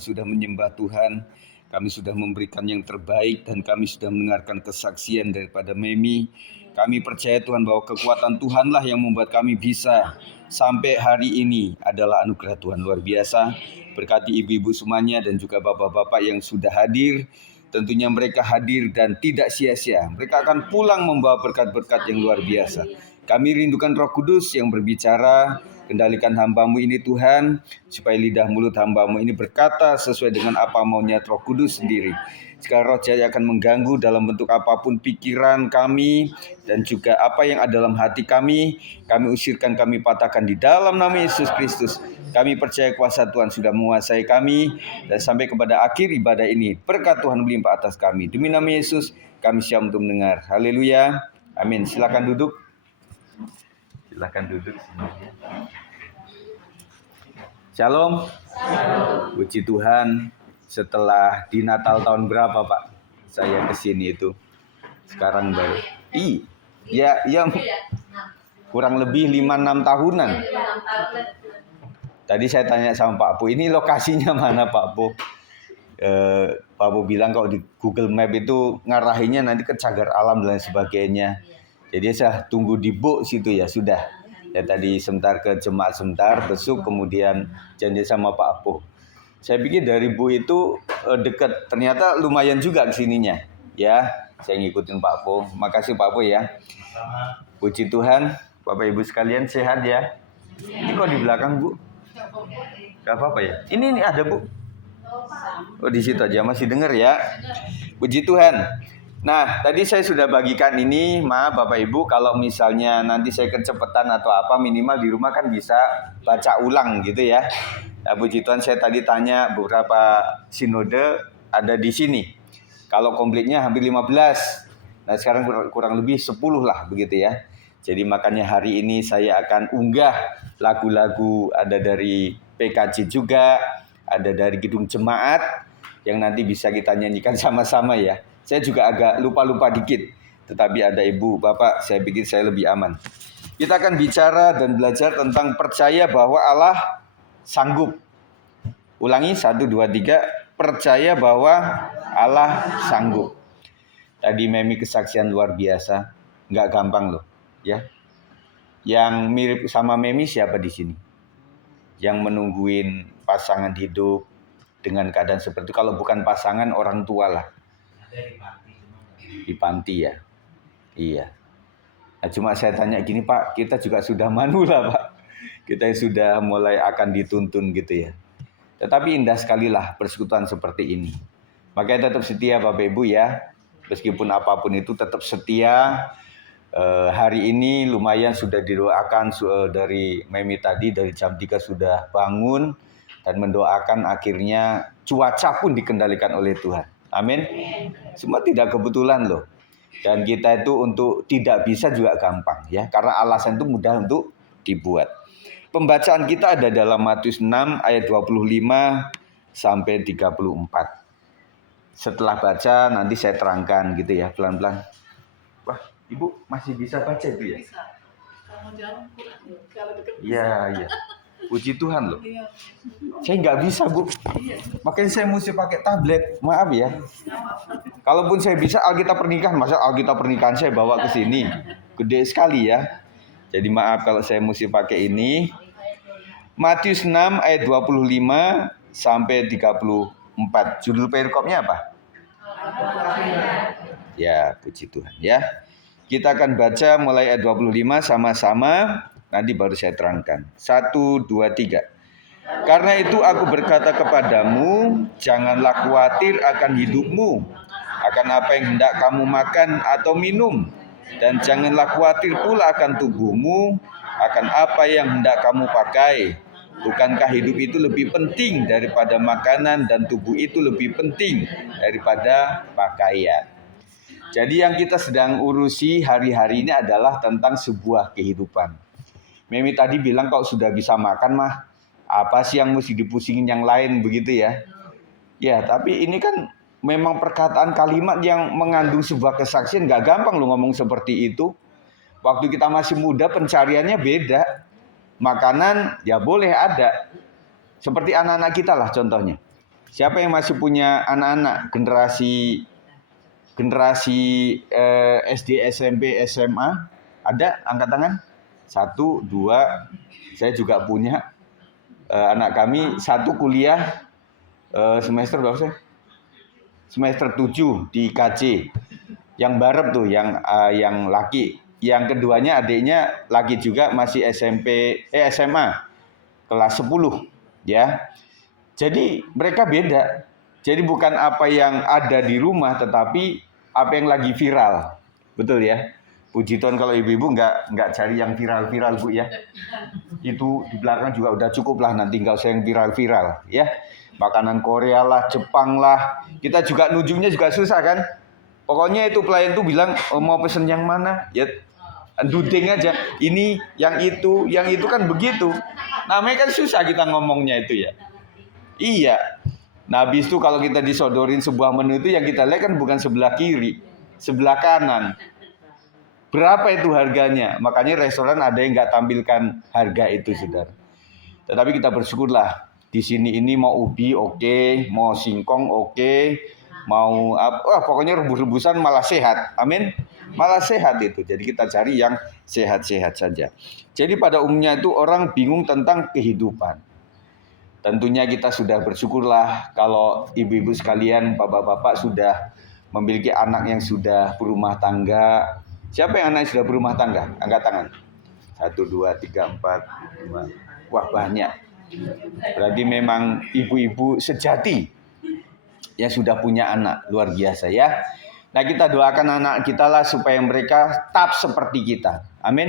sudah menyembah Tuhan, kami sudah memberikan yang terbaik, dan kami sudah mendengarkan kesaksian daripada Memi. Kami percaya Tuhan bahwa kekuatan Tuhanlah yang membuat kami bisa sampai hari ini adalah anugerah Tuhan luar biasa. Berkati ibu-ibu semuanya dan juga bapak-bapak yang sudah hadir. Tentunya mereka hadir dan tidak sia-sia. Mereka akan pulang membawa berkat-berkat yang luar biasa. Kami rindukan Roh Kudus yang berbicara. Kendalikan hamba-Mu ini Tuhan, supaya lidah mulut hamba-Mu ini berkata sesuai dengan apa maunya Roh Kudus sendiri. Sekarang Roh Jaya akan mengganggu dalam bentuk apapun pikiran kami dan juga apa yang ada dalam hati kami. Kami usirkan, kami patahkan di dalam nama Yesus Kristus. Kami percaya kuasa Tuhan sudah menguasai kami, dan sampai kepada akhir ibadah ini berkat Tuhan melimpah atas kami. Demi nama Yesus kami siap untuk mendengar. Haleluya. Amin. Silakan duduk. Silakan duduk. Shalom. Puji Tuhan. Setelah di Natal tahun berapa Pak? Saya kesini itu. Sekarang baru. Ya, kurang lebih 5-6 tahunan. Tadi saya tanya sama Pak Po, ini lokasinya mana Pak Po? Pak Po bilang kalau di Google Map itu ngarahinnya nanti ke Cagar Alam dan sebagainya. Jadi saya tunggu di Buk situ ya sudah. Ya tadi sebentar ke jemaat sebentar, besok kemudian janji sama Pak Po. Saya pikir dari Bu itu dekat, ternyata lumayan juga kesininya. Ya, saya ngikutin Pak Po. Makasih Pak Po ya. Puji Tuhan, Bapak Ibu sekalian sehat ya. Ini kok di belakang Bu? Gak apa-apa ya. Ini ada Bu. Oh di situ aja masih dengar ya. Puji Tuhan. Nah, tadi saya sudah bagikan ini, maaf Bapak Ibu, kalau misalnya nanti saya kecepatan atau apa, minimal di rumah kan bisa baca ulang gitu ya. Nah, puji Tuhan saya tadi tanya beberapa sinode ada di sini. Kalau komplitnya hampir 15. Nah, sekarang kurang lebih 10 lah begitu ya. Jadi makanya hari ini saya akan unggah lagu-lagu, ada dari PKJ juga, ada dari gedung jemaat yang nanti bisa kita nyanyikan sama-sama ya. Saya juga agak lupa-lupa dikit, tetapi ada ibu, bapak, saya pikir saya lebih aman. Kita akan bicara dan belajar tentang percaya bahwa Allah sanggup. Ulangi, 1, 2, 3, percaya bahwa Allah sanggup. Tadi Memi kesaksian luar biasa, nggak gampang loh, ya. Yang mirip sama Memi siapa di sini? Yang menungguin pasangan hidup dengan keadaan seperti itu. Kalau bukan pasangan, orang tua lah. Di panti ya. Iya. Nah, cuma saya tanya gini Pak, kita juga sudah manula Pak. Kita sudah mulai akan dituntun gitu ya. Tetapi indah sekali lah persekutuan seperti ini. Makanya tetap setia Bapak Ibu ya. Meskipun apapun itu tetap setia. Hari ini lumayan sudah didoakan dari Memi tadi, dari jam 3 sudah bangun. Dan mendoakan akhirnya cuaca pun dikendalikan oleh Tuhan. Amin. Semua tidak kebetulan loh. Dan kita itu untuk tidak bisa juga gampang ya. Karena alasan itu mudah untuk dibuat. Pembacaan kita ada dalam Matius 6 ayat 25 sampai 34. Setelah baca nanti saya terangkan gitu ya pelan-pelan. Wah, Ibu masih bisa baca itu ya? Bisa. Kalau jauh kalau dekat bisa. Iya. Puji Tuhan loh. Saya nggak bisa Bu. Makanya saya mesti pakai tablet. Maaf ya. Kalaupun saya bisa Alkitab pernikahan, masa Alkitab pernikahan saya bawa ke sini. Gede sekali ya. Jadi maaf kalau saya mesti pakai ini. Matius 6 ayat 25 sampai 34. Judul perikopnya apa? Ya, puji Tuhan ya. Kita akan baca mulai ayat 25 sama-sama. Nanti baru saya terangkan. 1, 2, 3. Karena itu aku berkata kepadamu, janganlah khawatir akan hidupmu, akan apa yang hendak kamu makan atau minum. Dan janganlah khawatir pula akan tubuhmu, akan apa yang hendak kamu pakai. Bukankah hidup itu lebih penting daripada makanan dan tubuh itu lebih penting daripada pakaian. Jadi yang kita sedang urusi hari-hari ini adalah tentang sebuah kehidupan. Memi tadi bilang kalau sudah bisa makan mah apa sih yang mesti dipusingin yang lain begitu ya. Ya tapi ini kan memang perkataan kalimat yang mengandung sebuah kesaksian. Gak gampang loh ngomong seperti itu. Waktu kita masih muda pencariannya beda. Makanan ya boleh ada. Seperti anak-anak kita lah contohnya. Siapa yang masih punya anak-anak generasi SD, SMP, SMA? Ada? Angkat tangan. 1, 2. Saya juga punya. Anak kami 1 kuliah semester berapa sih? Semester 7 di KC. Yang barep tuh, yang laki. Yang keduanya adiknya laki juga, masih SMA kelas 10 ya. Jadi mereka beda. Jadi bukan apa yang ada di rumah, tetapi apa yang lagi viral. Betul ya? Puji Tuhan kalau ibu-ibu nggak cari yang viral-viral Bu ya. Itu di belakang juga udah cukup lah, nanti nggak usah yang viral-viral ya. Makanan Korea lah, Jepang lah. Kita juga nujungnya juga susah kan. Pokoknya itu pelayan tuh bilang mau pesen yang mana, ya duding aja. Ini, yang itu kan begitu. Namanya kan susah kita ngomongnya itu ya. Iya. Nah habis itu kalau kita disodorin sebuah menu itu yang kita lihat kan bukan sebelah kiri, sebelah kanan. Berapa itu harganya? Makanya restoran ada yang nggak tampilkan harga itu, saudara. Tetapi kita bersyukurlah. Di sini ini mau ubi oke, mau singkong oke, mau apa? Pokoknya rebus-rebusan malah sehat. Amin. Malah sehat itu. Jadi kita cari yang sehat-sehat saja. Jadi pada umumnya itu orang bingung tentang kehidupan. Tentunya kita sudah bersyukurlah kalau ibu-ibu sekalian, bapak-bapak sudah memiliki anak yang sudah berumah tangga. Siapa yang anak sudah berumah tangga? Angkat tangan. 1, 2, 3, 4, 5. Wah banyak. Berarti memang ibu-ibu sejati yang sudah punya anak. Luar biasa ya. Nah kita doakan anak kita lah supaya mereka tetap seperti kita. Amin.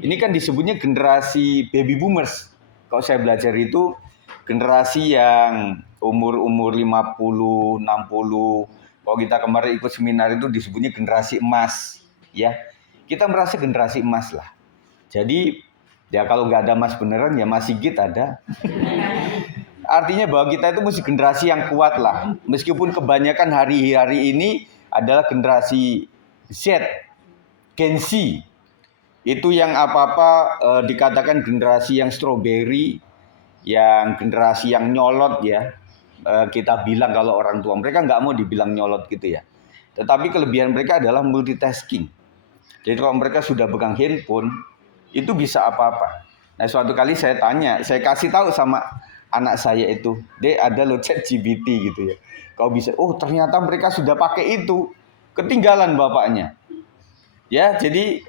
Ini kan disebutnya generasi baby boomers. Kalau saya belajar itu generasi yang umur 50, 60. Kalau kita kemarin ikut seminar itu disebutnya generasi emas, ya. Kita merasa generasi emas lah. Jadi ya kalau nggak ada emas beneran ya Mas Sigit ada. Artinya bahwa kita itu mesti generasi yang kuat lah. Meskipun kebanyakan hari-hari ini adalah generasi Z, Gen Z. Itu yang apa-apa dikatakan generasi yang strawberry, yang generasi yang nyolot ya. Kita bilang kalau orang tua mereka nggak mau dibilang nyolot gitu ya. Tetapi kelebihan mereka adalah multitasking. Jadi kalau mereka sudah pegang handphone, itu bisa apa-apa. Nah suatu kali saya tanya, saya kasih tahu sama anak saya itu, Dek ada lo ChatGPT gitu ya. Kau bisa, oh ternyata mereka sudah pakai itu. Ketinggalan bapaknya. Ya, jadi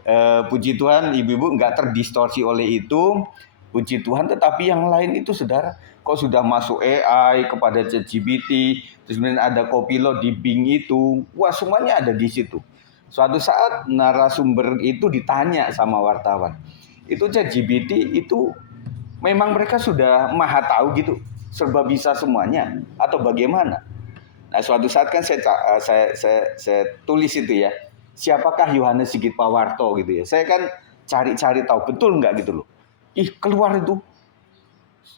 puji Tuhan ibu-ibu nggak terdistorsi oleh itu. Puji Tuhan, tetapi yang lain itu saudara, kok sudah masuk AI kepada ChatGPT, terus kemudian ada Copilot di Bing itu, wah semuanya ada di situ. Suatu saat narasumber itu ditanya sama wartawan, itu ChatGPT itu memang mereka sudah maha tahu gitu, serba bisa semuanya, atau bagaimana? Nah suatu saat kan saya tulis itu ya, siapakah Yohanes Sigit Pawarto gitu ya. Saya kan cari-cari tahu betul nggak gitu loh. Ih keluar itu.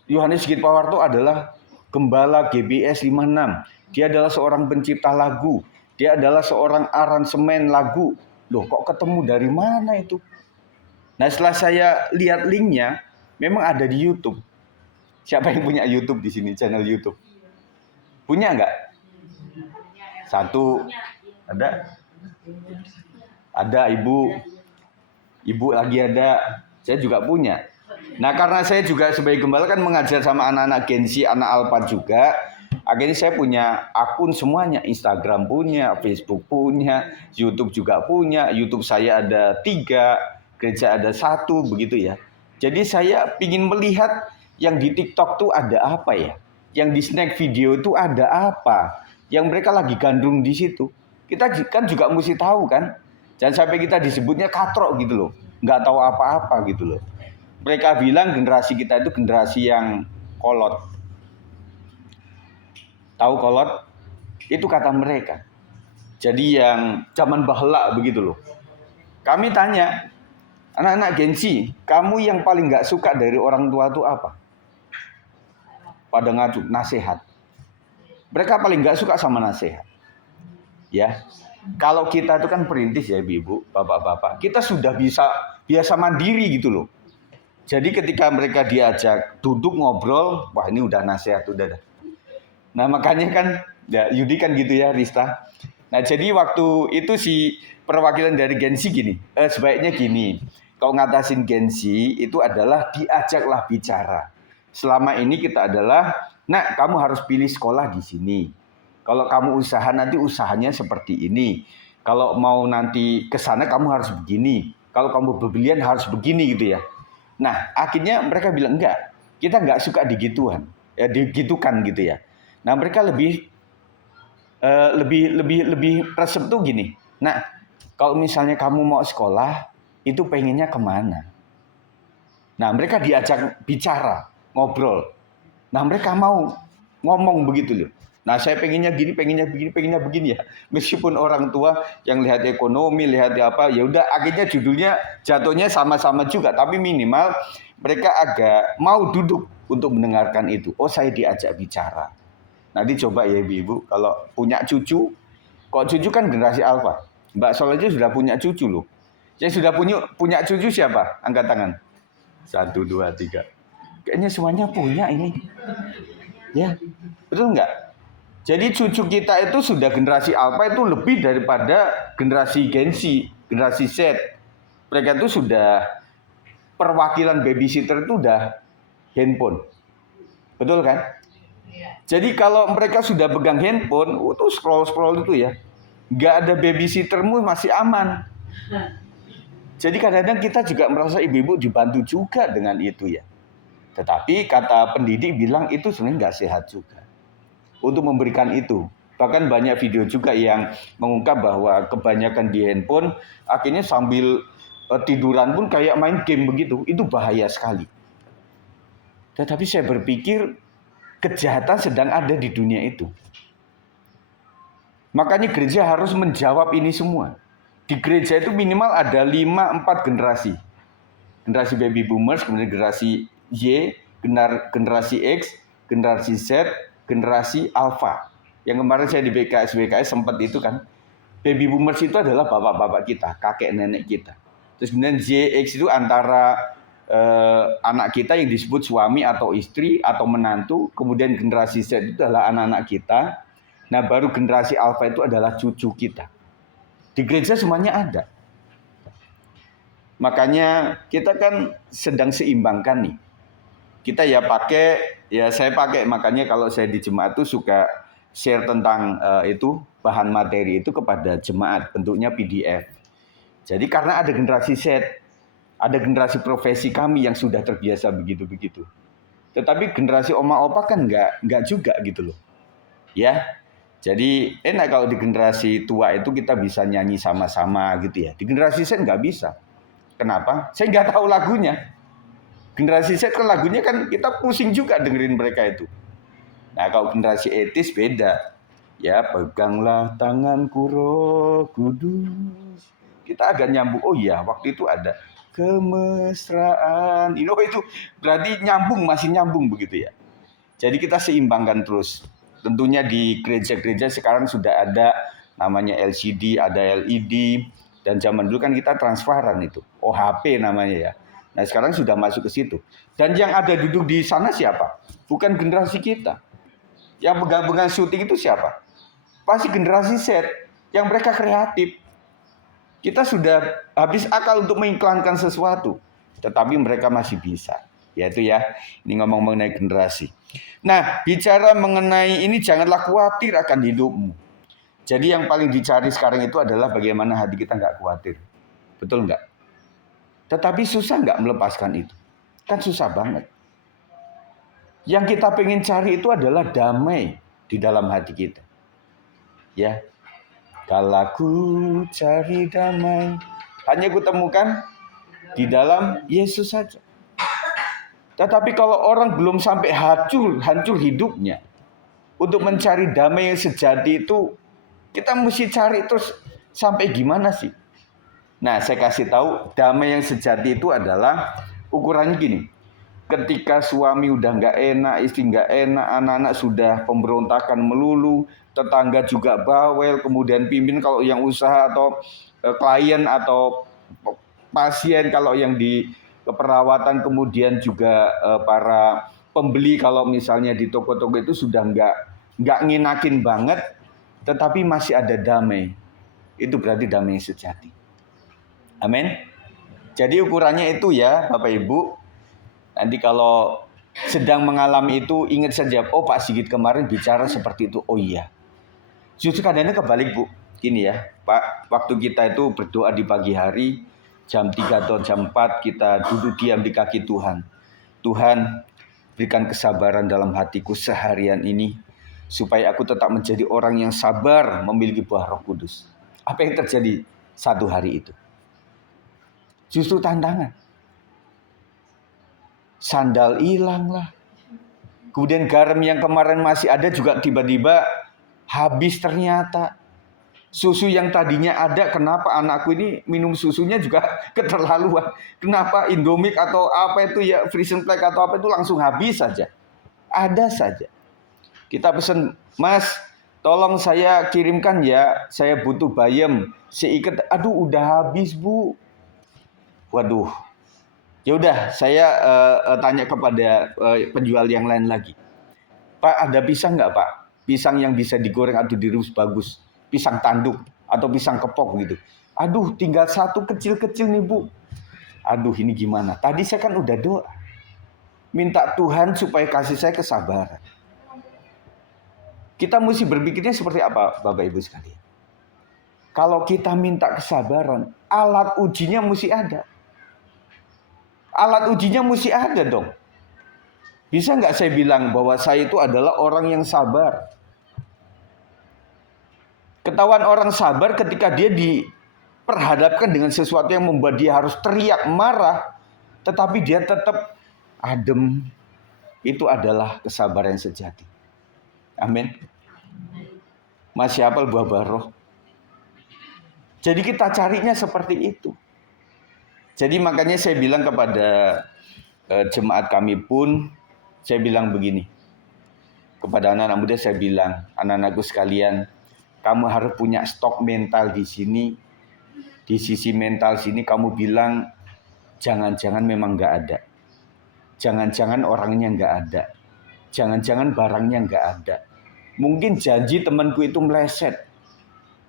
Yohanes Sigit Pawarto adalah gembala GBS 56. Dia adalah seorang pencipta lagu. Dia adalah seorang aransemen lagu. Loh kok ketemu dari mana itu? Nah setelah saya lihat linknya, memang ada di YouTube. Siapa yang punya YouTube di sini, channel YouTube? Punya nggak? 1, ada? Ada ibu. Ibu lagi ada. Saya juga punya. Nah karena saya juga sebagai gembala kan mengajar sama anak-anak Gen Z, anak Alphard juga. Akhirnya saya punya akun semuanya. Instagram punya, Facebook punya, YouTube juga punya. YouTube saya ada 3, gereja ada 1, begitu ya. Jadi saya ingin melihat yang di TikTok tuh ada apa ya. Yang di snack video itu ada apa. Yang mereka lagi gandrung di situ. Kita kan juga mesti tahu kan. Jangan sampai kita disebutnya katrok gitu loh. Nggak tahu apa-apa gitu loh. Mereka bilang generasi kita itu generasi yang kolot. Tahu kolot? Itu kata mereka. Jadi yang zaman bahla begitu loh. Kami tanya, anak-anak Gen Z, kamu yang paling nggak suka dari orang tua itu apa? Pada ngaju, nasihat. Mereka paling nggak suka sama nasihat. Ya, kalau kita itu kan perintis ya ibu, bapak-bapak, kita sudah biasa mandiri gitu loh. Jadi ketika mereka diajak duduk ngobrol, wah ini udah nasihat udah dah. Nah makanya kan, ya Yudi kan gitu ya Rista. Nah jadi waktu itu si perwakilan dari Gen Z gini, sebaiknya gini, kalau ngatasin Gen Z itu adalah diajaklah bicara. Selama ini kita adalah, nah kamu harus pilih sekolah di sini. Kalau kamu usaha nanti usahanya seperti ini. Kalau mau nanti ke sana kamu harus begini. Kalau kamu berbilian harus begini gitu ya. Nah akhirnya mereka bilang enggak, kita enggak suka digituan, ya digitukan gitu ya. Nah mereka lebih resep tuh gini. Nah kalau misalnya kamu mau sekolah itu pengennya kemana? Nah mereka diajak bicara, ngobrol. Nah mereka mau ngomong begitu loh. Nah saya pengennya gini, pengennya begini, pengennya begini ya. Meskipun orang tua yang lihat ekonomi, lihat apa, ya udah akhirnya judulnya jatuhnya sama-sama juga. Tapi minimal mereka agak mau duduk untuk mendengarkan itu. Oh saya diajak bicara. Nanti coba ya ibu-ibu kalau punya cucu, kok cucu kan generasi alfa. Mbak Sol aja sudah punya cucu loh. Yang sudah punya cucu siapa? Angkat tangan. 1, 2, 3. Kayaknya semuanya punya ini. Ya, betul nggak? Jadi cucu kita itu sudah generasi alfa itu lebih daripada generasi Gen Z, generasi Z. Mereka itu sudah perwakilan babysitter itu udah handphone. Betul kan? Jadi kalau mereka sudah pegang handphone, itu scroll-scroll itu ya, nggak ada babysittermu masih aman. Jadi kadang-kadang kita juga merasa ibu-ibu dibantu juga dengan itu ya. Tetapi kata pendidik bilang itu sebenarnya nggak sehat juga untuk memberikan itu. Bahkan banyak video juga yang mengungkap bahwa kebanyakan di handphone akhirnya sambil tiduran pun kayak main game begitu. Itu bahaya sekali. Tetapi saya berpikir kejahatan sedang ada di dunia itu. Makanya gereja harus menjawab ini semua. Di gereja itu minimal ada 5-4 generasi. Generasi baby boomers, kemudian generasi Y, generasi X, generasi Z, generasi alpha. Yang kemarin saya di BKS sempat itu kan. Baby boomers itu adalah bapak-bapak kita, kakek nenek kita. Terus kemudian ZX itu antara anak kita yang disebut suami atau istri atau menantu. Kemudian generasi Z itu adalah anak-anak kita. Nah baru generasi alpha itu adalah cucu kita. Di gereja semuanya ada. Makanya kita kan sedang seimbangkan nih. Kita ya saya pakai. Makanya kalau saya di jemaat tuh suka share tentang itu bahan materi itu kepada jemaat. Bentuknya PDF. Jadi karena ada generasi Z, ada generasi profesi kami yang sudah terbiasa begitu-begitu. Tetapi generasi oma opa kan nggak juga gitu loh. Ya, jadi enak kalau di generasi tua itu kita bisa nyanyi sama-sama gitu ya. Di generasi Z nggak bisa. Kenapa? Saya nggak tahu lagunya. Generasi Z kan lagunya kan kita pusing juga dengerin mereka itu. Nah kalau generasi etis beda. Ya peganglah tanganku Roh Kudus. Kita agak nyambung. Oh iya waktu itu ada kemesraan. Itu berarti nyambung, masih nyambung begitu ya. Jadi kita seimbangkan terus. Tentunya di gereja-gereja sekarang sudah ada namanya LCD, ada LED, dan zaman dulu kan kita transparan itu, OHP namanya ya. Nah sekarang sudah masuk ke situ. Dan yang ada duduk di sana siapa? Bukan generasi kita. Yang pegang-pegang syuting itu siapa? Pasti generasi Z, yang mereka kreatif. Kita sudah habis akal untuk mengiklankan sesuatu, tetapi mereka masih bisa. Yaitu ya, ini ngomong mengenai generasi. Nah, bicara mengenai ini janganlah khawatir akan hidupmu. Jadi yang paling dicari sekarang itu adalah bagaimana hati kita nggak khawatir. Betul nggak? Tetapi susah nggak melepaskan itu? Kan susah banget. Yang kita pengen cari itu adalah damai di dalam hati kita. Ya, kalau ku cari damai, hanya kutemukan di dalam Yesus saja. Tetapi kalau orang belum sampai hancur hidupnya, untuk mencari damai yang sejati itu, kita mesti cari terus sampai gimana sih? Nah, saya kasih tahu, damai yang sejati itu adalah ukurannya gini. Ketika suami udah nggak enak, istri nggak enak, anak-anak sudah pemberontakan melulu, tetangga juga bawel, kemudian pimpin kalau yang usaha atau klien atau pasien kalau yang di keperawatan, kemudian juga para pembeli kalau misalnya di toko-toko itu sudah nggak nggak nginakin banget, tetapi masih ada damai. Itu berarti damai yang sejati. Amin. Jadi ukurannya itu ya Bapak Ibu. Nanti kalau sedang mengalami itu, ingat saja, oh Pak Sigit kemarin bicara seperti itu. Oh iya. Justru kadang-kadang kebalik Bu. Gini ya Pak, waktu kita itu berdoa di pagi hari, jam 3 atau jam 4 kita duduk diam di kaki Tuhan. Tuhan, berikan kesabaran dalam hatiku seharian ini, supaya aku tetap menjadi orang yang sabar memiliki buah Roh Kudus. Apa yang terjadi satu hari itu? Justru tantangan. Sandal hilang lah. Kemudian garam yang kemarin masih ada juga tiba-tiba habis ternyata. Susu yang tadinya ada, kenapa anakku ini minum susunya juga keterlaluan. Kenapa Indomie atau apa itu ya, Frisian Flag atau apa itu langsung habis saja. Ada saja. Kita pesan, Mas, tolong saya kirimkan ya, saya butuh bayam. Seikat, aduh udah habis Bu. Waduh. Ya udah, saya tanya kepada penjual yang lain lagi. Pak, ada pisang nggak Pak? Pisang yang bisa digoreng atau direbus bagus. Pisang tanduk atau pisang kepok gitu. Aduh, tinggal satu kecil-kecil nih Bu. Aduh, ini gimana? Tadi saya kan udah doa. Minta Tuhan supaya kasih saya kesabaran. Kita mesti berpikirnya seperti apa Bapak Ibu sekalian? Kalau kita minta kesabaran, alat ujinya mesti ada. Alat ujinya mesti ada dong. Bisa nggak saya bilang bahwa saya itu adalah orang yang sabar? Ketahuan orang sabar ketika dia diperhadapkan dengan sesuatu yang membuat dia harus teriak, marah, tetapi dia tetap adem. Itu adalah kesabaran yang sejati. Amin. Masih hafal buah roh. Jadi kita carinya seperti itu. Jadi makanya saya bilang kepada jemaat kami pun, saya bilang begini. Kepada anak-anak muda saya bilang, anak-anakku sekalian, kamu harus punya stok mental di sini. Di sisi mental sini kamu bilang, jangan-jangan memang nggak ada. Jangan-jangan orangnya nggak ada. Jangan-jangan barangnya nggak ada. Mungkin janji temanku itu meleset.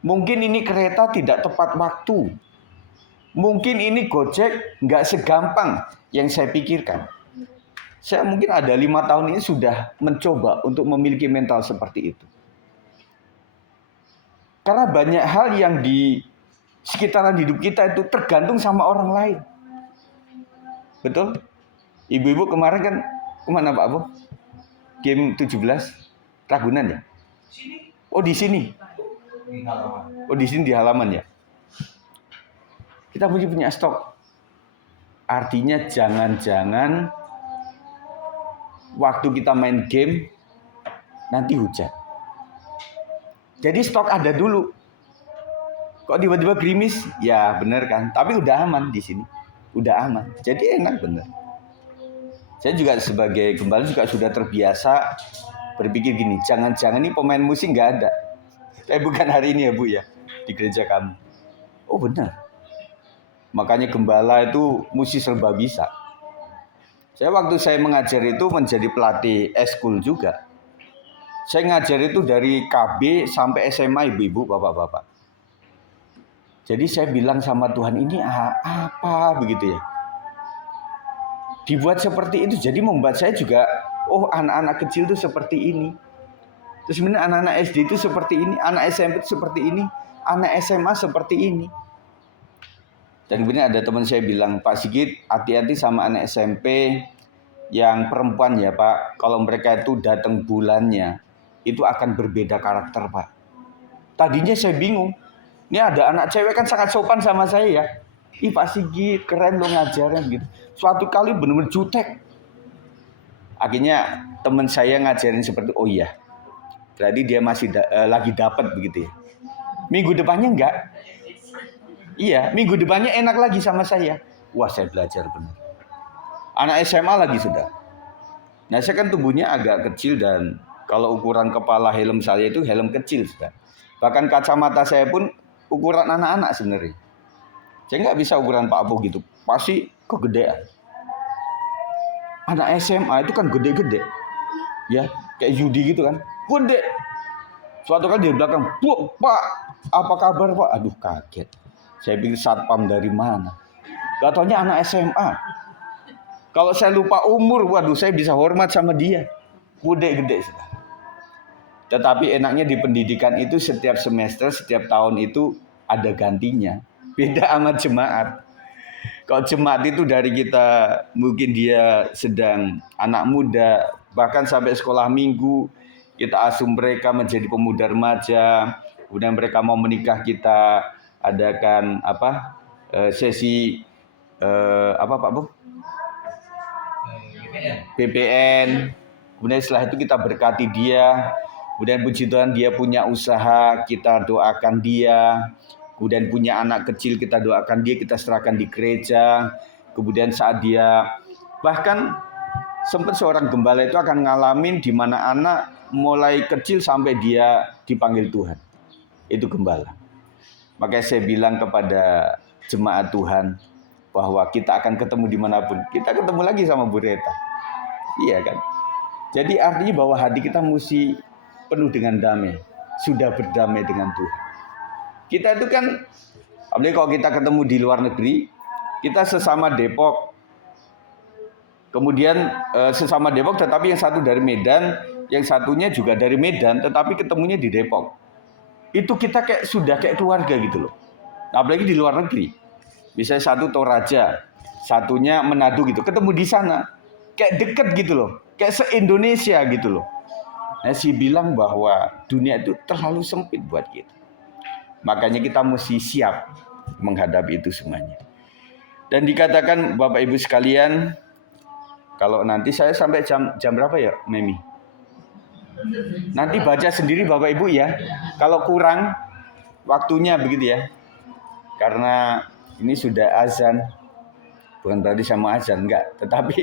Mungkin ini kereta tidak tepat waktu. Mungkin ini Gojek nggak segampang yang saya pikirkan. Saya mungkin ada 5 tahun ini sudah mencoba untuk memiliki mental seperti itu. Karena banyak hal yang di sekitaran hidup kita itu tergantung sama orang lain. Betul? Ibu-ibu kemarin kan kemana Pak Bu? Game 17 Ragunan ya? Oh di sini. Oh di sini di halaman ya. Kita mesti punya stok. Artinya jangan-jangan waktu kita main game nanti hujan. Jadi stok ada dulu. Kok tiba-tiba gerimis? Ya benar kan. Tapi udah aman di sini. Udah aman. Jadi enak bener. Saya juga sebagai gembala juga sudah terbiasa berpikir gini. Jangan-jangan ini pemain musik nggak ada. Bukan hari ini ya Bu ya. Di gereja kamu. Oh benar. Makanya gembala itu mesti serba bisa. Waktu saya mengajar itu menjadi pelatih eskul juga. Saya ngajar itu dari KB sampai SMA ibu-ibu, bapak-bapak. Jadi saya bilang sama Tuhan, ini apa begitu ya. Dibuat seperti itu, jadi membuat saya juga, oh anak-anak kecil itu seperti ini. Terus sebenarnya anak-anak SD itu seperti ini, anak SMP itu seperti ini, anak SMA seperti ini. Dan kemudian ada teman saya bilang, Pak Sigit, hati-hati sama anak SMP yang perempuan ya Pak. Kalau mereka itu datang bulannya, itu akan berbeda karakter Pak. Tadinya saya bingung. Ini ada anak cewek kan sangat sopan sama saya ya. Ih Pak Sigit, keren lo ngajarin gitu. Suatu kali benar-benar jutek. Akhirnya teman saya ngajarin seperti, oh iya. Berarti dia masih lagi dapat begitu ya. Minggu depannya enggak. Iya, minggu depannya enak lagi sama saya. Wah, saya belajar benar. Anak SMA lagi sudah. Nah, saya kan tubuhnya agak kecil dan kalau ukuran kepala helm saya itu helm kecil sudah. Bahkan kacamata saya pun ukuran anak-anak sebenarnya. Saya nggak bisa ukuran Pak Abu gitu. Pasti kegedean. Anak SMA itu kan gede-gede. Ya, kayak Yudi gitu kan. Gede. Suatu kali di belakang, "Bu, Pak, apa kabar Pak?" Aduh kaget. Saya pikir satpam dari mana. Gak taunya anak SMA. Kalau saya lupa umur, waduh saya bisa hormat sama dia. Gede sudah. Tetapi enaknya di pendidikan itu setiap semester, setiap tahun itu ada gantinya. Beda sama jemaat. Kalau jemaat itu dari kita, mungkin dia sedang anak muda, bahkan sampai sekolah minggu, kita asuh mereka menjadi pemuda remaja, kemudian mereka mau menikah, kita adakan sesi apa Pak Bu? BPN. Kemudian setelah itu kita berkati dia. Kemudian puji Tuhan dia punya usaha, kita doakan dia. Kemudian punya anak kecil, kita doakan dia, kita serahkan di gereja. Kemudian saat dia, bahkan sempat seorang gembala itu akan ngalamin di mana anak mulai kecil sampai dia dipanggil Tuhan. Itu gembala. Makanya saya bilang kepada jemaat Tuhan bahwa kita akan ketemu dimanapun. Kita ketemu lagi sama Bu Reta. Iya kan? Jadi artinya bahwa hati kita mesti penuh dengan damai. Sudah berdamai dengan Tuhan. Kita itu kan, apalagi kalau kita ketemu di luar negeri, kita sesama Depok. Kemudian sesama Depok tetapi yang satu dari Medan, yang satunya juga dari Medan tetapi ketemunya di Depok. Itu kita sudah kayak keluarga gitu loh. Apalagi di luar negeri. Misalnya satu Toraja, satunya Manado gitu. Ketemu di sana. Kayak deket gitu loh. Kayak se-Indonesia gitu loh. Nah, saya bilang bahwa dunia itu terlalu sempit buat kita. Makanya kita mesti siap menghadapi itu semuanya. Dan dikatakan Bapak Ibu sekalian, kalau nanti saya sampai jam berapa ya, Memi? Nanti baca sendiri Bapak Ibu ya. Kalau kurang waktunya begitu ya. Karena ini sudah azan. Bukan berarti sama azan, enggak. Tetapi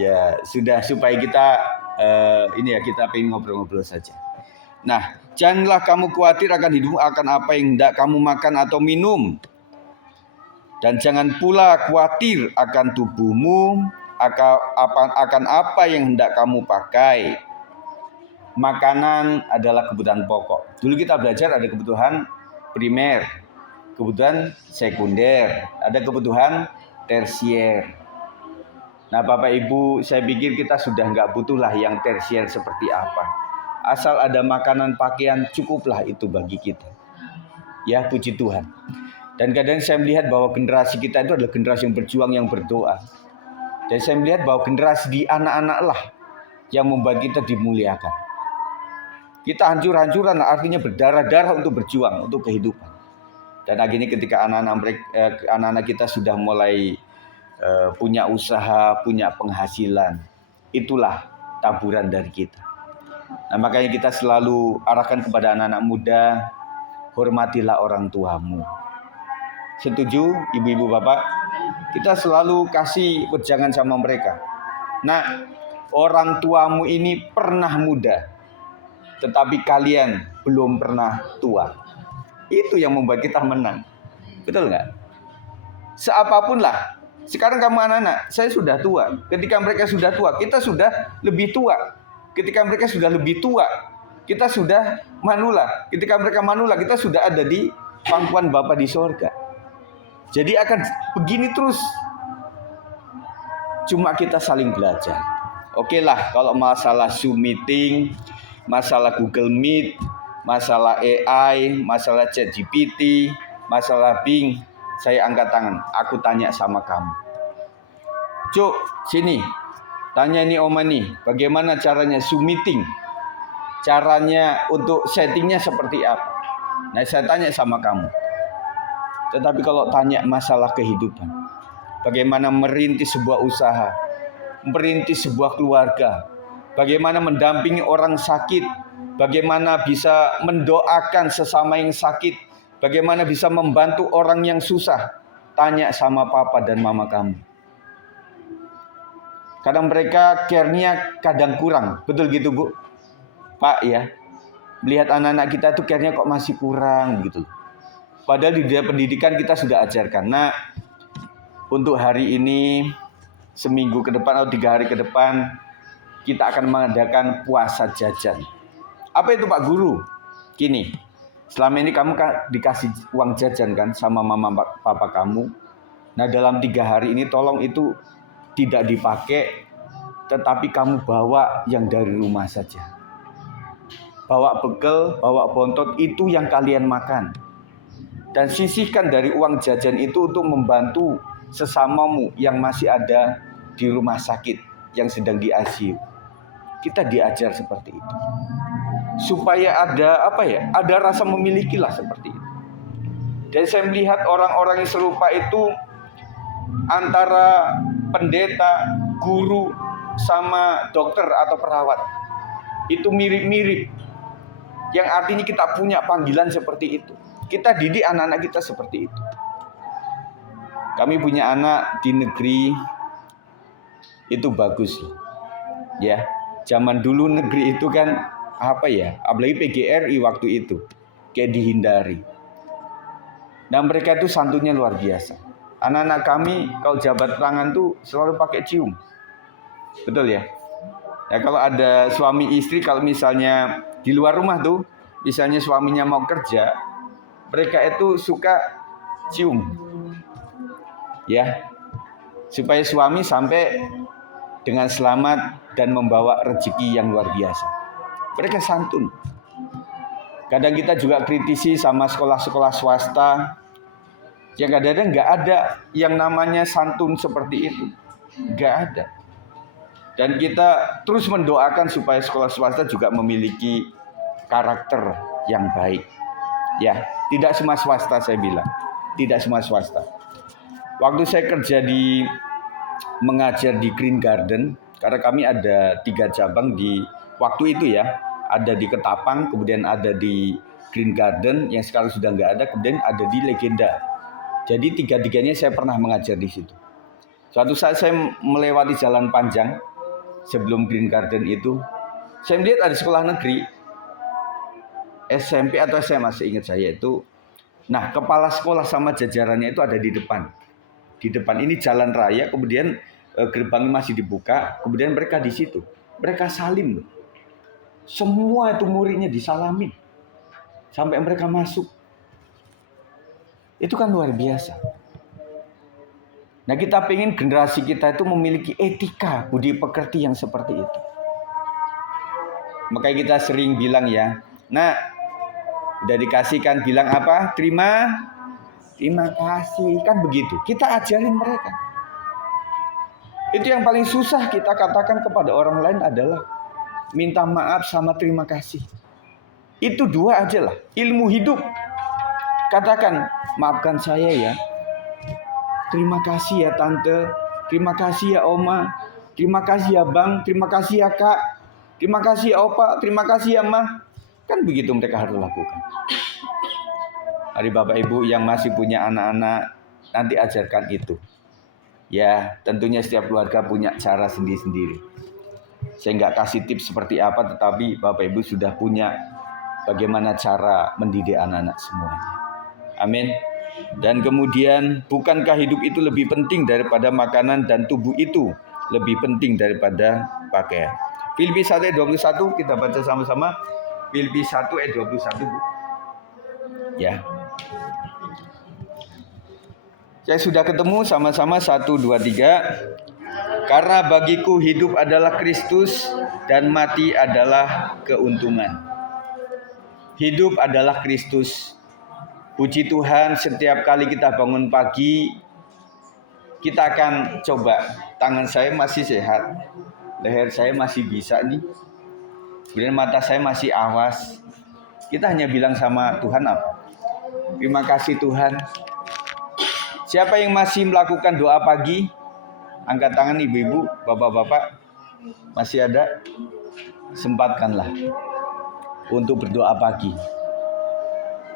ya sudah supaya kita ini ya kita pengen ngobrol-ngobrol saja. Nah, janganlah kamu khawatir akan hidupmu, akan apa yang hendak kamu makan atau minum. Dan jangan pula khawatir akan tubuhmu, akan apa yang hendak kamu pakai. Makanan adalah kebutuhan pokok. Dulu kita belajar ada kebutuhan primer, kebutuhan sekunder, ada kebutuhan tersier. Nah Bapak Ibu, saya pikir kita sudah nggak butuhlah yang tersier seperti apa. Asal ada makanan, pakaian, cukuplah itu bagi kita. Ya, puji Tuhan. Dan kadang saya melihat bahwa generasi kita itu adalah generasi yang berjuang, yang berdoa. Dan saya melihat bahwa generasi di anak-anak lah yang membuat kita dimuliakan. Kita hancur-hancuran, artinya berdarah-darah untuk berjuang, untuk kehidupan. Dan akhirnya ketika anak-anak kita sudah mulai punya usaha, punya penghasilan, itulah taburan dari kita. Nah, makanya kita selalu arahkan kepada anak-anak muda, hormatilah orang tuamu. Setuju ibu-ibu bapak? Kita selalu kasih wejangan sama mereka. Nah, orang tuamu ini pernah muda, tetapi kalian belum pernah tua. Itu yang membuat kita menang. Betul nggak? Seapapun lah. Sekarang kamu anak-anak, saya sudah tua. Ketika mereka sudah tua, kita sudah lebih tua. Ketika mereka sudah lebih tua, kita sudah manula. Ketika mereka manula, kita sudah ada di pangkuan Bapa di sorga. Jadi akan begini terus. Cuma kita saling belajar. Oke lah, kalau masalah Zoom meeting, masalah Google Meet, masalah AI, masalah ChatGPT, masalah Bing, saya angkat tangan. Aku tanya sama kamu. Cuk, sini. Tanya ini Oma nih, bagaimana caranya Zoom meeting? Caranya untuk settingnya seperti apa? Nah, saya tanya sama kamu. Tetapi kalau tanya masalah kehidupan, bagaimana merintis sebuah usaha, merintis sebuah keluarga, bagaimana mendampingi orang sakit, bagaimana bisa mendoakan sesama yang sakit, bagaimana bisa membantu orang yang susah, tanya sama papa dan mama kamu. Kadang mereka care-nya kadang kurang. Betul gitu Bu? Pak ya. Melihat anak-anak kita tuh care-nya kok masih kurang gitu. Padahal di dunia pendidikan kita sudah ajarkan. Nah, untuk hari ini, seminggu ke depan atau 3 hari ke depan, kita akan mengadakan puasa jajan. Apa itu Pak Guru? Gini, selama ini kamu dikasih uang jajan kan sama mama papa kamu. Nah dalam 3 hari ini tolong itu tidak dipakai, tetapi kamu bawa yang dari rumah saja. Bawa bekal, bawa bontot, itu yang kalian makan. Dan sisihkan dari uang jajan itu untuk membantu sesamamu yang masih ada di rumah sakit, yang sedang di ICU. Kita diajar seperti itu. Supaya ada ada rasa memilikilah seperti itu. Dan saya melihat orang-orang yang serupa itu antara pendeta, guru, sama dokter atau perawat. Itu mirip-mirip. Yang artinya kita punya panggilan seperti itu. Kita didik anak-anak kita seperti itu. Kami punya anak di negeri, itu bagus loh. Ya, zaman dulu negeri itu kan apalagi PGRI waktu itu kayak dihindari. Nah mereka itu santunnya luar biasa. Anak-anak kami kalau jabat tangan tuh selalu pakai cium. Betul ya? Ya kalau ada suami istri, kalau misalnya di luar rumah tuh, misalnya suaminya mau kerja, mereka itu suka cium. Ya. Supaya suami sampai dengan selamat dan membawa rezeki yang luar biasa. Mereka santun. Kadang kita juga kritisi sama sekolah-sekolah swasta. Yang kadang-kadang nggak ada yang namanya santun seperti itu. Nggak ada. Dan kita terus mendoakan supaya sekolah swasta juga memiliki karakter yang baik. Ya, tidak semua swasta saya bilang. Tidak semua swasta. Waktu saya mengajar di Green Garden, karena kami ada 3 cabang di waktu itu ya, ada di Ketapang, kemudian ada di Green Garden yang sekarang sudah nggak ada, kemudian ada di Legenda. Jadi 3-tiganya saya pernah mengajar di situ. Suatu saat saya melewati jalan panjang sebelum Green Garden itu, saya melihat ada sekolah negeri SMP atau SMA, seingat saya itu. Nah, kepala sekolah sama jajarannya itu ada di depan. Di depan ini jalan raya, kemudian gerbangnya masih dibuka, kemudian mereka di situ. Mereka salim loh. Semua itu muridnya disalamin sampai mereka masuk. Itu kan luar biasa. Nah kita pengen generasi kita itu memiliki etika budi pekerti yang seperti itu. Makanya kita sering bilang ya, nah udah dikasihkan bilang apa? Terima kasih, kan begitu. Kita ajarin mereka. Itu yang paling susah kita katakan kepada orang lain adalah minta maaf sama terima kasih. Itu 2 aja lah. Ilmu hidup. Katakan, maafkan saya ya. Terima kasih ya tante. Terima kasih ya oma. Terima kasih ya bang. Terima kasih ya kak. Terima kasih ya opa. Terima kasih ya mah. Kan begitu mereka harus lakukan. Hari bapak ibu yang masih punya anak-anak, nanti ajarkan itu. Ya tentunya setiap keluarga punya cara sendiri-sendiri. Saya nggak kasih tips seperti apa, tetapi Bapak Ibu sudah punya bagaimana cara mendidik anak-anak semuanya. Amin. Dan kemudian, bukankah hidup itu lebih penting daripada makanan dan tubuh itu lebih penting daripada pakaian? Filipi 1 ayat 21 kita baca sama-sama. Filipi 1 ayat 21 Bu. Ya. Saya sudah ketemu sama-sama 1, 2, 3. Karena bagiku hidup adalah Kristus dan mati adalah keuntungan. Hidup adalah Kristus. Puji Tuhan, setiap kali kita bangun pagi, kita akan coba. Tangan saya masih sehat, leher saya masih bisa nih, kemudian mata saya masih awas. Kita hanya bilang sama Tuhan apa? Terima kasih Tuhan. Siapa yang masih melakukan doa pagi? Angkat tangan ibu-ibu, bapak-bapak. Masih ada? Sempatkanlah untuk berdoa pagi.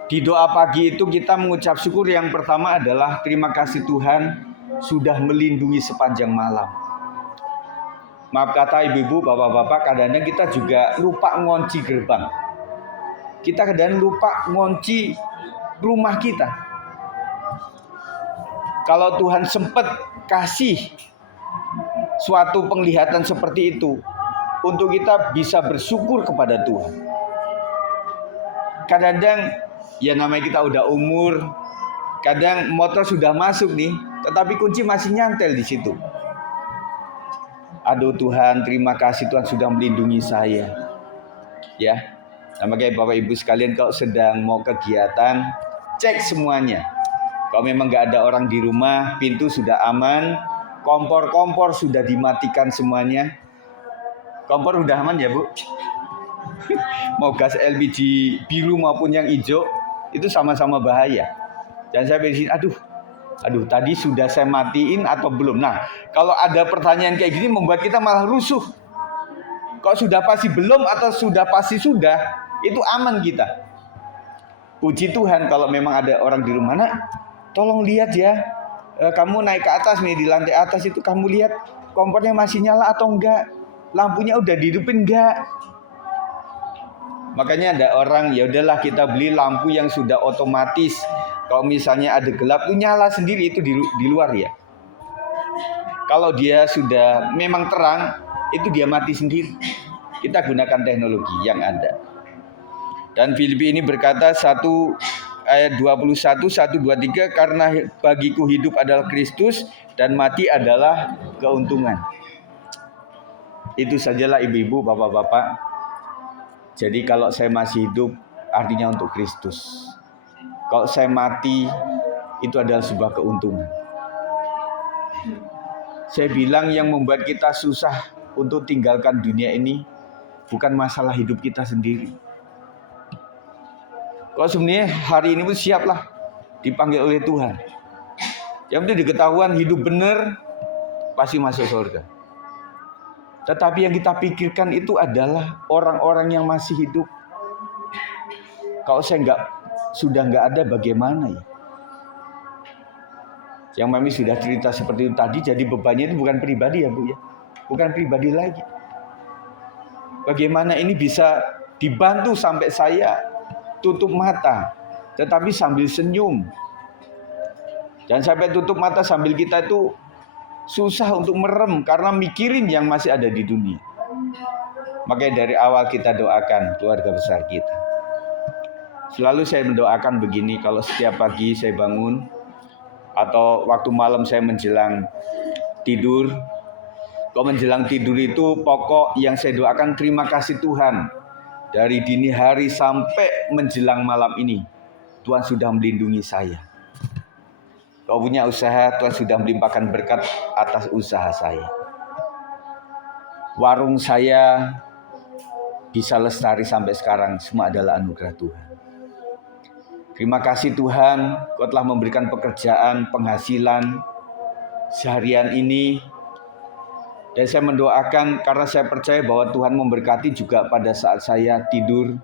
Di doa pagi itu kita mengucap syukur yang pertama adalah terima kasih Tuhan sudah melindungi sepanjang malam. Maaf kata ibu-ibu, bapak-bapak, kadang-kadang kita juga lupa ngunci gerbang. Kita kadang lupa ngunci rumah kita. Kalau Tuhan sempat kasih suatu penglihatan seperti itu, untuk kita bisa bersyukur kepada Tuhan. kadang-kadang ya namanya kita udah umur, kadang motor sudah masuk nih, tetapi kunci masih nyantel di situ. Aduh Tuhan, terima kasih Tuhan sudah melindungi saya. Ya, nah, makanya Bapak Ibu sekalian kalau sedang mau kegiatan, cek semuanya. Kalau memang nggak ada orang di rumah, pintu sudah aman, kompor sudah dimatikan semuanya. Kompor udah aman ya Bu? Mau gas LPG biru maupun yang hijau, itu sama-sama bahaya. Dan saya pikir, aduh tadi sudah saya matiin atau belum. Nah, kalau ada pertanyaan kayak gini membuat kita malah rusuh. Kalau sudah pasti belum atau sudah pasti sudah, itu aman kita. Puji Tuhan kalau memang ada orang di rumah, nak, tolong lihat ya, kamu naik ke atas nih, di lantai atas itu kamu lihat kompornya masih nyala atau enggak, lampunya udah dihidupin enggak. Makanya ada orang, ya udahlah kita beli lampu yang sudah otomatis. Kalau misalnya ada gelap itu nyala sendiri, itu di luar ya. Kalau dia sudah memang terang, itu dia mati sendiri. Kita gunakan teknologi yang ada. Dan Filipi ini berkata 1 ayat 21, 1, 2, 3, karena bagiku hidup adalah Kristus dan mati adalah keuntungan. Itu sajalah ibu-ibu, bapak-bapak. Jadi kalau saya masih hidup artinya untuk Kristus. Kalau saya mati itu adalah sebuah keuntungan. Saya bilang yang membuat kita susah untuk tinggalkan dunia ini bukan masalah hidup kita sendiri. Kalau sebenarnya hari ini pun siaplah dipanggil oleh Tuhan. Yang penting diketahuan hidup benar pasti masuk surga. Tetapi yang kita pikirkan itu adalah orang-orang yang masih hidup. Kalau saya sudah nggak ada bagaimana ya? Yang Mami sudah cerita seperti itu tadi, jadi bebannya itu bukan pribadi ya Bu ya, bukan pribadi lagi. Bagaimana ini bisa dibantu sampai saya tutup mata, tetapi sambil senyum. Dan sampai tutup mata sambil kita itu susah untuk merem karena mikirin yang masih ada di dunia. Makanya dari awal kita doakan keluarga besar kita. Selalu saya mendoakan begini, kalau setiap pagi saya bangun atau waktu malam saya menjelang tidur. Kalau menjelang tidur itu pokok yang saya doakan, terima kasih Tuhan. Dari dini hari sampai menjelang malam ini, Tuhan sudah melindungi saya. Kalau punya usaha, Tuhan sudah melimpahkan berkat atas usaha saya. Warung saya bisa lestari sampai sekarang, semua adalah anugerah Tuhan. Terima kasih Tuhan, Kau telah memberikan pekerjaan, penghasilan seharian ini. Dan saya mendoakan karena saya percaya bahwa Tuhan memberkati juga pada saat saya tidur.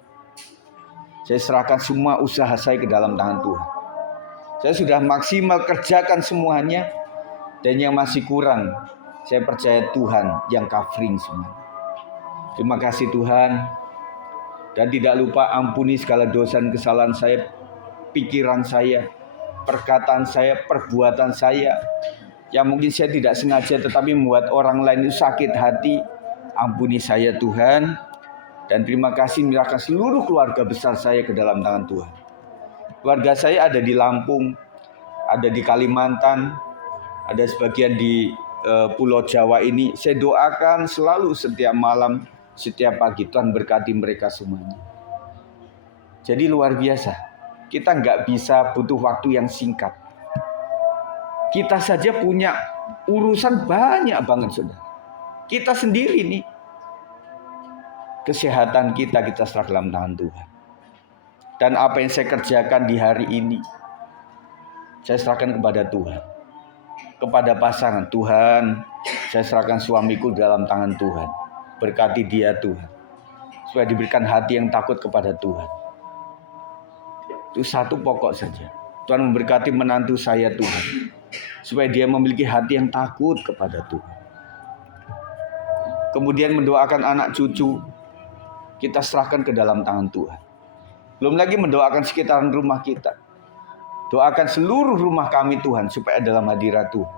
Saya serahkan semua usaha saya ke dalam tangan Tuhan. Saya sudah maksimal kerjakan semuanya. Dan yang masih kurang, saya percaya Tuhan yang covering semua. Terima kasih Tuhan. Dan tidak lupa ampuni segala dosa dan kesalahan saya, pikiran saya, perkataan saya, perbuatan saya, yang mungkin saya tidak sengaja tetapi membuat orang lain itu sakit hati. Ampuni saya Tuhan. Dan terima kasih menyerahkan seluruh keluarga besar saya ke dalam tangan Tuhan. Keluarga saya ada di Lampung, ada di Kalimantan, ada sebagian di Pulau Jawa ini. Saya doakan selalu setiap malam, setiap pagi, Tuhan berkati mereka semuanya. Jadi luar biasa. Kita nggak bisa butuh waktu yang singkat. Kita saja punya urusan banyak banget sudah. Kita sendiri nih, kesehatan kita serahkan dalam tangan Tuhan. Dan apa yang saya kerjakan di hari ini, saya serahkan kepada Tuhan. Kepada pasangan, Tuhan, saya serahkan suamiku dalam tangan Tuhan. Berkati dia Tuhan. Supaya diberikan hati yang takut kepada Tuhan. Itu satu pokok saja. Tuhan memberkati menantu saya Tuhan. Supaya dia memiliki hati yang takut kepada Tuhan. Kemudian mendoakan anak cucu. Kita serahkan ke dalam tangan Tuhan. Belum lagi mendoakan sekitaran rumah kita. Doakan seluruh rumah kami Tuhan supaya dalam hadirat Tuhan.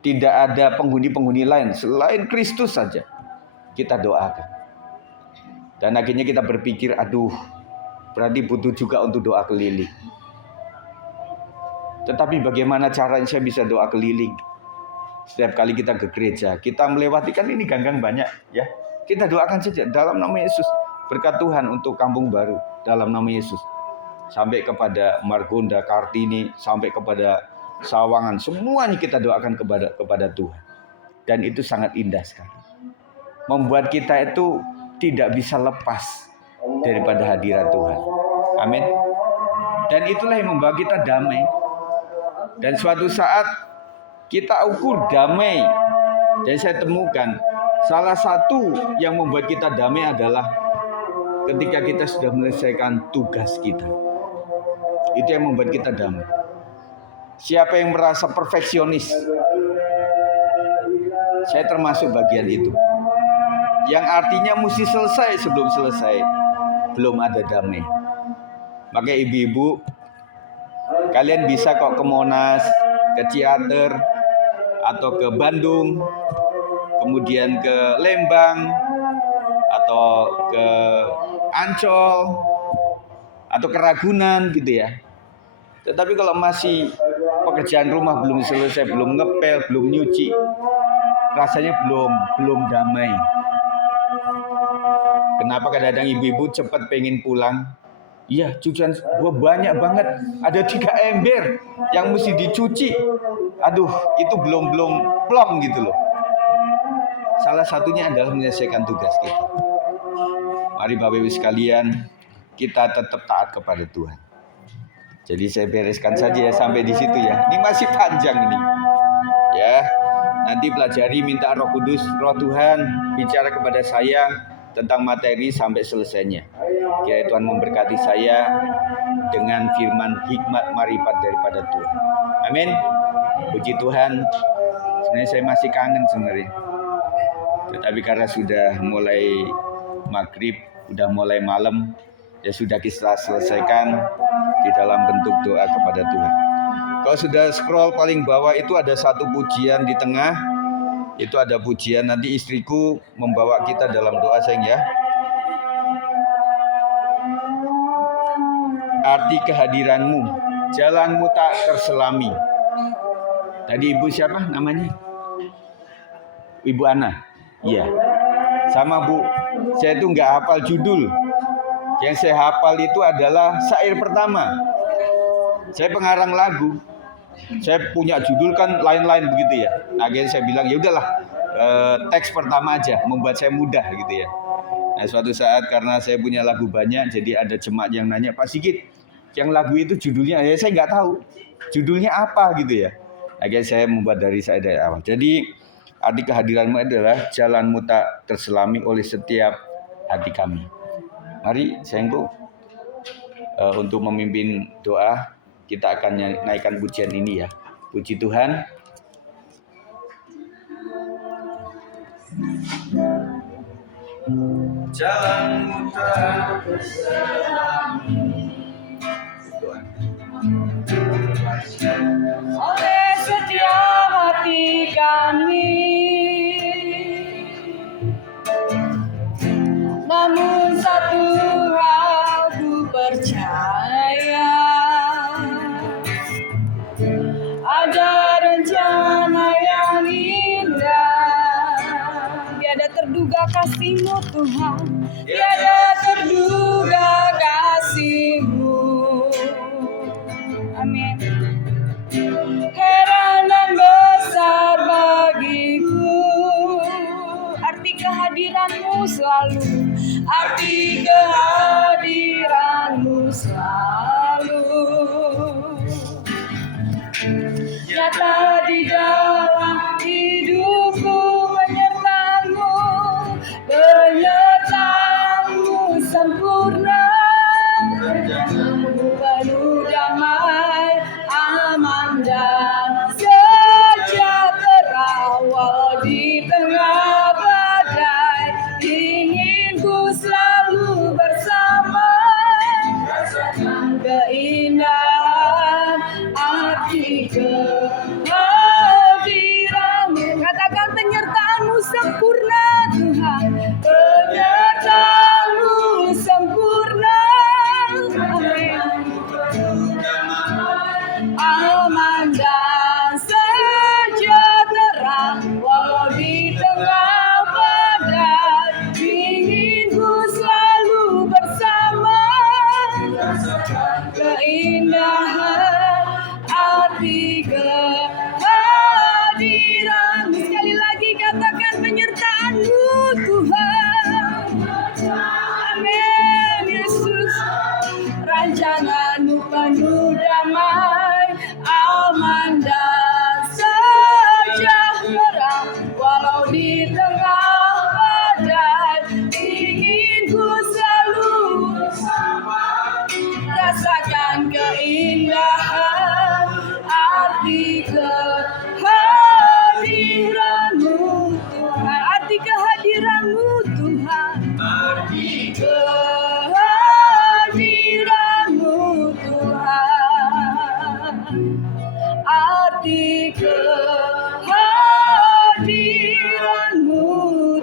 Tidak ada penghuni-penghuni lain selain Kristus saja. Kita doakan. Dan akhirnya kita berpikir, aduh, berarti butuh juga untuk doa keliling. Tetapi bagaimana caranya saya bisa doa keliling? Setiap kali kita ke gereja, kita melewati kan ini ganggang banyak ya. Kita doakan saja dalam nama Yesus. Berkat Tuhan untuk Kampung Baru dalam nama Yesus. Sampai kepada Margonda, Kartini, sampai kepada Sawangan, semuanya kita doakan kepada Tuhan. Dan itu sangat indah sekali. Membuat kita itu tidak bisa lepas daripada hadirat Tuhan. Amin. Dan itulah yang membawa kita damai. Dan suatu saat kita ukur damai. Dan saya temukan salah satu yang membuat kita damai adalah ketika kita sudah menyelesaikan tugas kita. Itu yang membuat kita damai. Siapa yang merasa perfeksionis? Saya termasuk bagian itu. Yang artinya mesti selesai sebelum selesai. Belum ada damai. Maka ibu-ibu, kalian bisa kok ke Monas, ke Ciater, atau ke Bandung, kemudian ke Lembang, atau ke Ancol, atau ke Ragunan gitu ya. Tetapi kalau masih pekerjaan rumah belum selesai, belum ngepel, belum nyuci, rasanya belum damai. Kenapa kadang-kadang ibu-ibu cepat pengen pulang? Iya, cucian gua banyak banget. Ada 3 ember yang mesti dicuci. Aduh, itu belum plong gitu loh. Salah satunya adalah menyelesaikan tugas kita. Mari Bapak Ibu sekalian, kita tetap taat kepada Tuhan. Jadi saya bereskan saja ya sampai di situ ya. Ini masih panjang ini. Ya. Nanti pelajari, minta Roh Kudus, Roh Tuhan bicara kepada saya tentang materi sampai selesainya. Kiranya Tuhan memberkati saya dengan firman hikmat marifat daripada Tuhan. Amin. Puji Tuhan. Sebenarnya saya masih kangen sebenarnya. Tetapi karena sudah mulai maghrib, sudah mulai malam, ya sudah kita selesaikan di dalam bentuk doa kepada Tuhan. Kalau sudah scroll paling bawah itu ada satu pujian di tengah. Itu ada pujian, nanti istriku membawa kita dalam doa sayang ya. Arti kehadiranmu, jalanmu tak terselami. Tadi ibu siapa namanya? Ibu Ana. Iya. Sama Bu, saya itu nggak hafal judul. Yang saya hafal itu adalah syair pertama. Saya pengarang lagu. Saya punya judul kan lain-lain begitu ya. Akhirnya saya bilang ya udahlah teks pertama aja, membuat saya mudah gitu ya. Nah suatu saat karena saya punya lagu banyak, jadi ada jemaat yang nanya, Pak Sigit, yang lagu itu judulnya, ya saya nggak tahu judulnya apa gitu ya. Akhirnya saya membuat dari awal. Jadi arti kehadiranmu adalah jalanmu tak terselami oleh setiap hati kami. Mari sayangku untuk memimpin doa. Kita akan naikkan pujian ini ya. Puji Tuhan. Jalanmu tak terselami oleh setiap hati kami. Namun satu hal ku percaya, ada rencana yang indah. Tiada terduga kasih-Mu Tuhan, tiada terduga kasih-Mu. Amin. Heran dan besar bagiku arti kehadiran-Mu selalu, arti kehadiran-Mu selalu. Nyata di dalam hidupku, penyertaan-Mu Tuhan Yesus. Rancangan-Mu penuh damai, aman dan sejahtera. Walau di tengah badai, ingin ku selalu rasakan keindahan arti kehadiran-Mu Tuhan. Arti kehadiran-Mu Tuhan. Arti kehadiran-Mu Tuhan. Arti kehadiran-Mu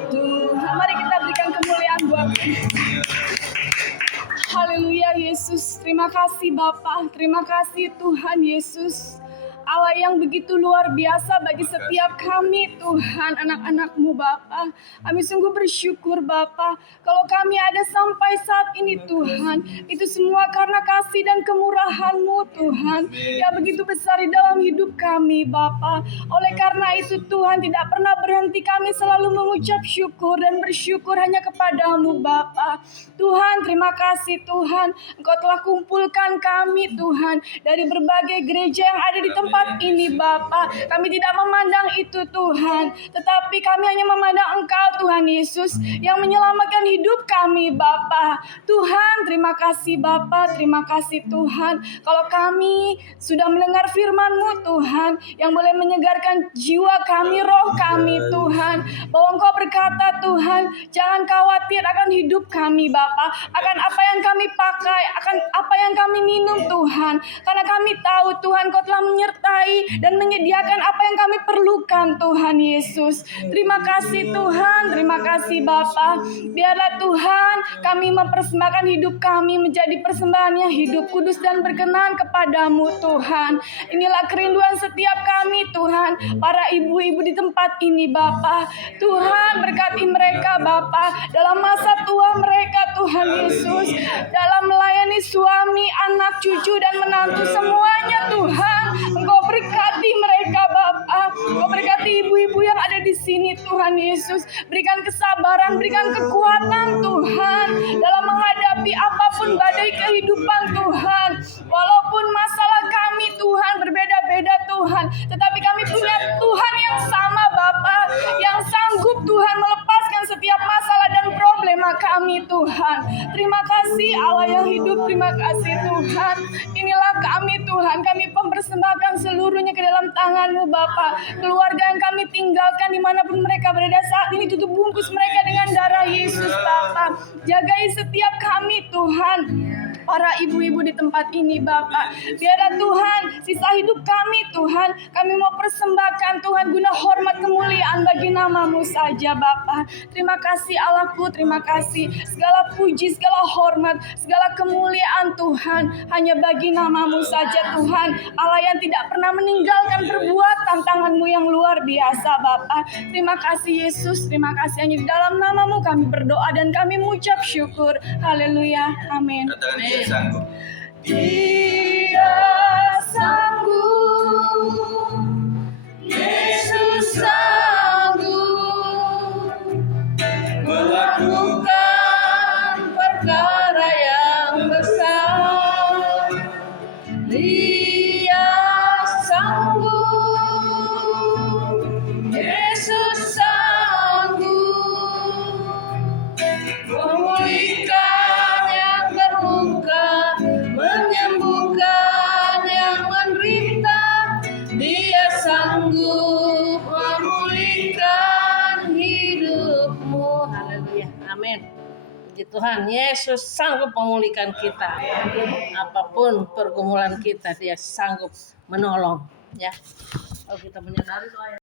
Tuhan. Mari kita berikan kemuliaan buat Haleluya Yesus. Terima kasih Bapa. Terima kasih Tuhan Yesus. Allah yang begitu luar biasa bagi setiap kami Tuhan, anak-anak-Mu Bapa. Kami sungguh bersyukur Bapa, kalau kami ada sampai saat ini Tuhan, itu semua karena kasih dan kemurahan-Mu Tuhan, yang begitu besar di dalam hidup kami Bapa. Oleh karena itu Tuhan, tidak pernah berhenti kami selalu mengucap syukur dan bersyukur hanya kepada-Mu Bapa. Tuhan, terima kasih Tuhan, Engkau telah kumpulkan kami Tuhan, dari berbagai gereja yang ada di tempat ini Bapa. Kami tidak memandang itu Tuhan, tetapi kami hanya memandang Engkau Tuhan Yesus yang menyelamatkan hidup kami Bapa. Tuhan, terima kasih Bapa, terima kasih Tuhan. Kalau kami sudah mendengar firman-Mu Tuhan, yang boleh menyegarkan jiwa kami, roh kami Tuhan, bahwa Engkau berkata Tuhan, jangan khawatir akan hidup kami Bapa, akan apa yang kami pakai, akan apa yang kami minum Tuhan, karena kami tahu Tuhan Kau telah menyertai dan menyediakan apa yang kami perlukan Tuhan Yesus. Terima kasih Tuhan, terima kasih Bapa. Biarlah Tuhan kami mempersembahkan hidup kami menjadi persembahan yang hidup, kudus dan berkenan kepada-Mu Tuhan. Inilah kerinduan setiap kami Tuhan, para ibu-ibu di tempat ini Bapa. Tuhan, berkati mereka Bapa dalam masa tua mereka Tuhan Yesus, dalam melayani suami, anak, cucu dan menantu semuanya Tuhan. Engkau berkati mereka Bapa. Engkau berkati ibu-ibu yang ada di sini Tuhan Yesus. Berikan kesabaran, berikan kekuatan Tuhan dalam menghadapi apapun badai kehidupan Tuhan. Walaupun masalah kami Tuhan berbeda-beda Tuhan, tetapi kami punya Tuhan yang sama Bapa, yang sanggup Tuhan melepaskan setiap masalah dan problema kami Tuhan. Terima kasih Allah yang hidup, terima kasih Tuhan. Inilah kami Tuhan, kami mempersembahkan seluruhnya ke dalam tangan-Mu Bapa. Keluarga yang kami tinggalkan dimanapun mereka berada saat ini, tutup bungkus mereka dengan darah Yesus Bapa. Jagai setiap kami Tuhan, para ibu-ibu di tempat ini Bapa. Biarlah Tuhan sisa hidup kami Tuhan, kami mau persembahkan Tuhan guna hormat kemuliaan bagi nama-Mu saja Bapa. Terima kasih Allahku, terima kasih. Segala puji, segala hormat, segala kemuliaan Tuhan hanya bagi nama-Mu saja Tuhan. Allah yang tidak pernah meninggalkan perbuatan tangan-Mu yang luar biasa Bapa. Terima kasih Yesus, terima kasih, hanya di dalam nama-Mu kami berdoa dan kami mengucap syukur. Haleluya, amin. Dia sanggup. Dia sanggup, Yesus sanggup melakukan perkara yang besar. Dia sanggup, Yesus sanggup memulihkan yang terluka, menyembuhkan yang menderita. Dia sanggup memulihkan hidupmu. Haleluya, amin. Puji Tuhan, Yesus sanggup memulihkan kita. Apapun pergumulan kita, Dia sanggup menolong. Ya, kalau kita menyadari doa